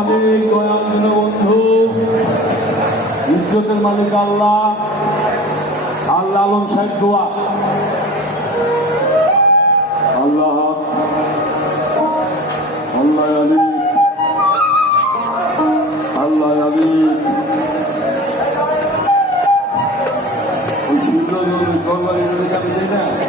আমাদের এই দয়াল বন্ধু। ইজ্জতের মালিক আল্লাহ। আল্লাহ আলম সাহেব দোয়া। আল্লাহ আল্লাহ আলী। আল্লাহ আলী। ওই সুন্দর জলবায়ু আমি দেখে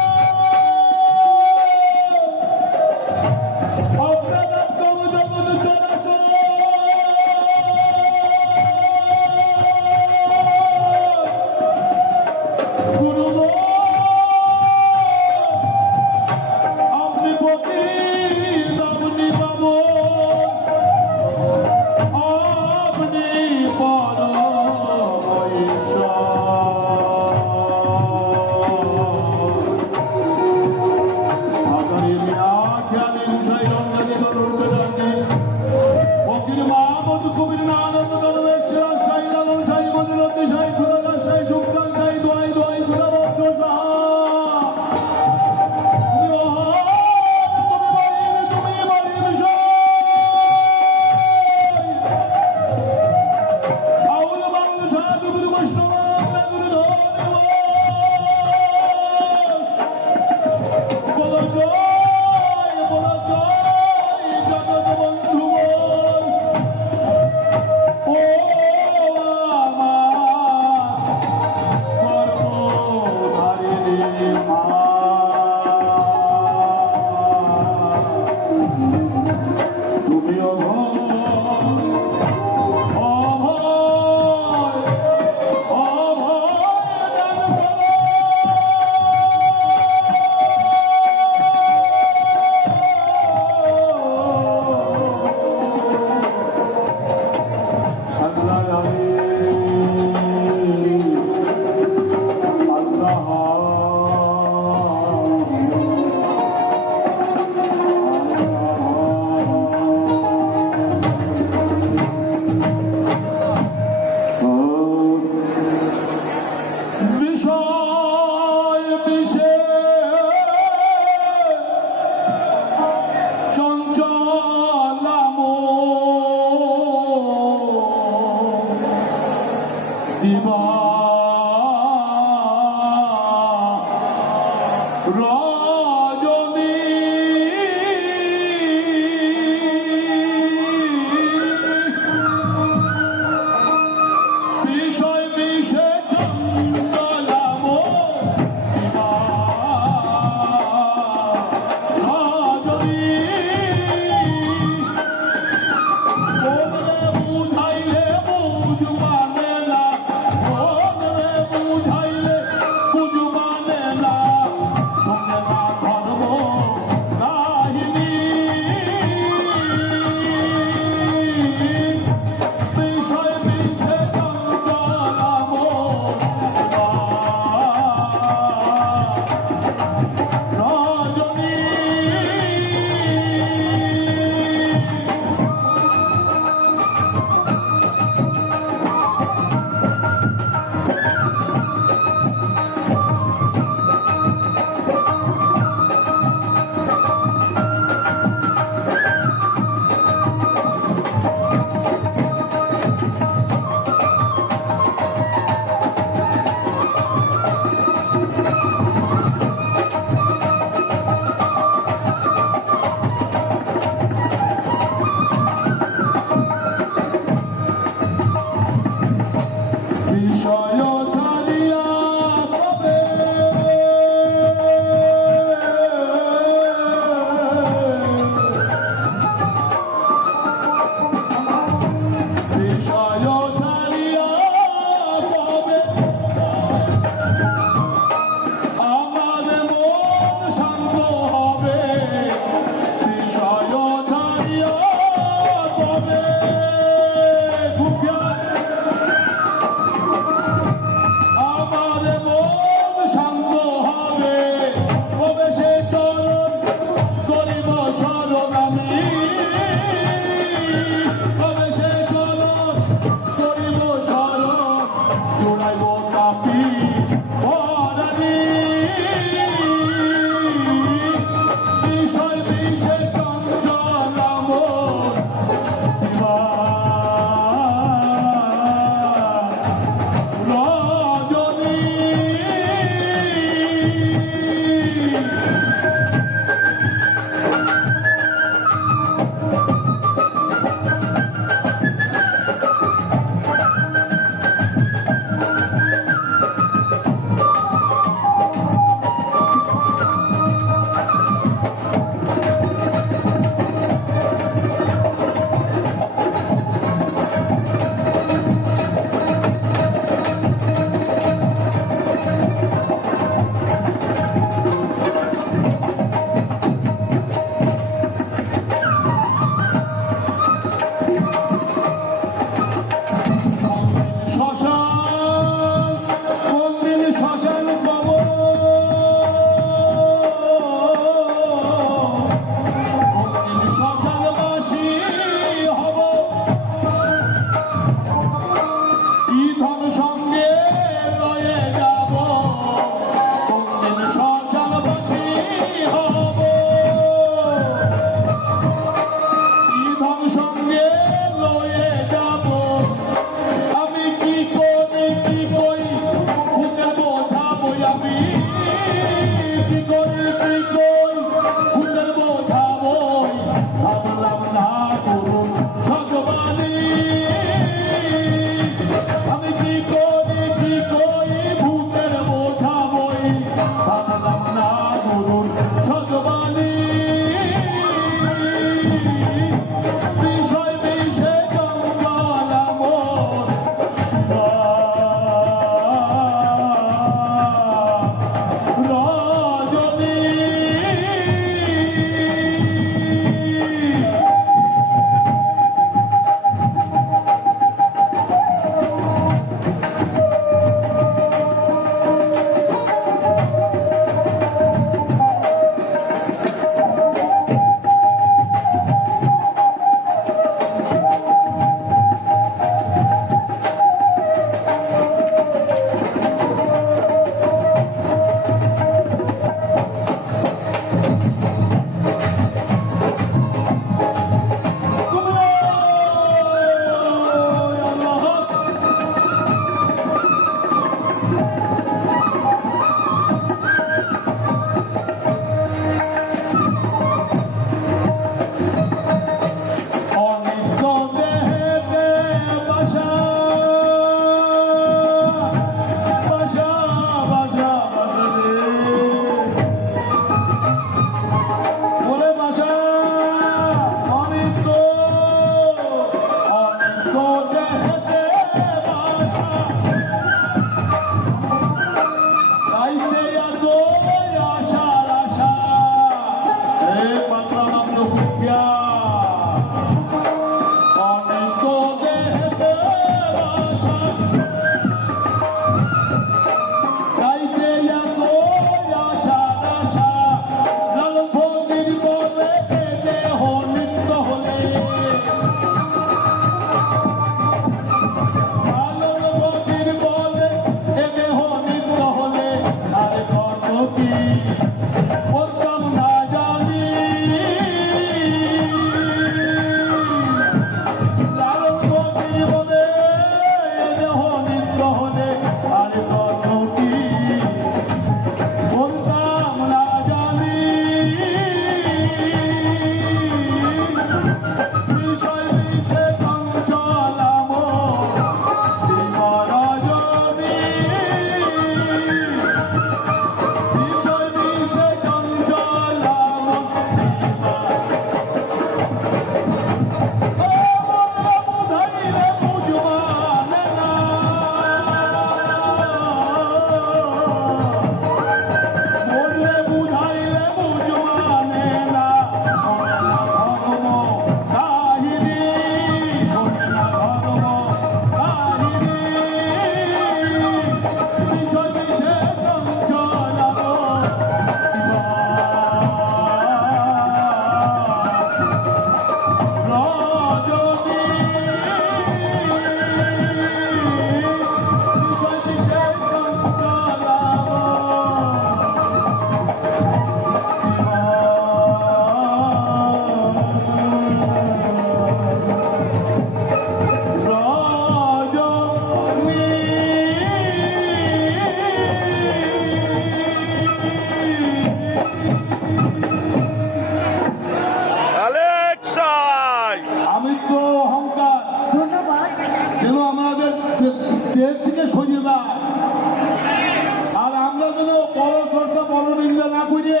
চর্চা নিন্দা না করে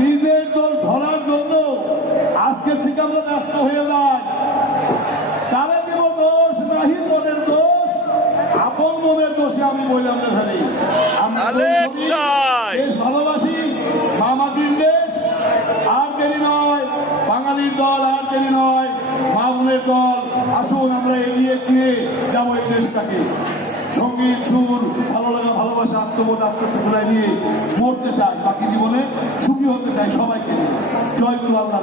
নিজের দোষ ধরার জন্য আজকে থেকে আমরা ব্যস্ত হয়ে যাই। কারে দিব দোষ? নাহি মনের দোষ? আপন মনের দোষে আমি বললাম না আমরা দেশ ভালোবাসি মা মাটির দেশ। আর দেরি নয় বাঙালির দল আর দেরি নয় মামুনের দল। আসুন আমরা এগিয়ে দিয়ে যাব এই দেশটাকে। সংগীত সুর ভালো লাগা ভালোবাসা আত্মবোধ আত্মটুকুরাই নিয়ে মরতে চাই বাকি জীবনে সুখী হতে চাই সবাইকে নিয়ে। জয় গুরু আল্লাহ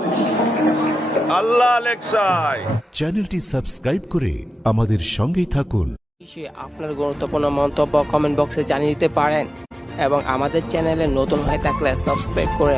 আল্লাহ আলেক্সাই চ্যানেলটি সাবস্ক্রাইব করে আমাদের সঙ্গেই থাকুন। বিষয়ে আপনার গুরুত্বপূর্ণ মন্তব্য কমেন্ট বক্সে জানিয়ে দিতে পারেন এবং আমাদের চ্যানেলে নতুন হয়ে থাকলে সাবস্ক্রাইব করে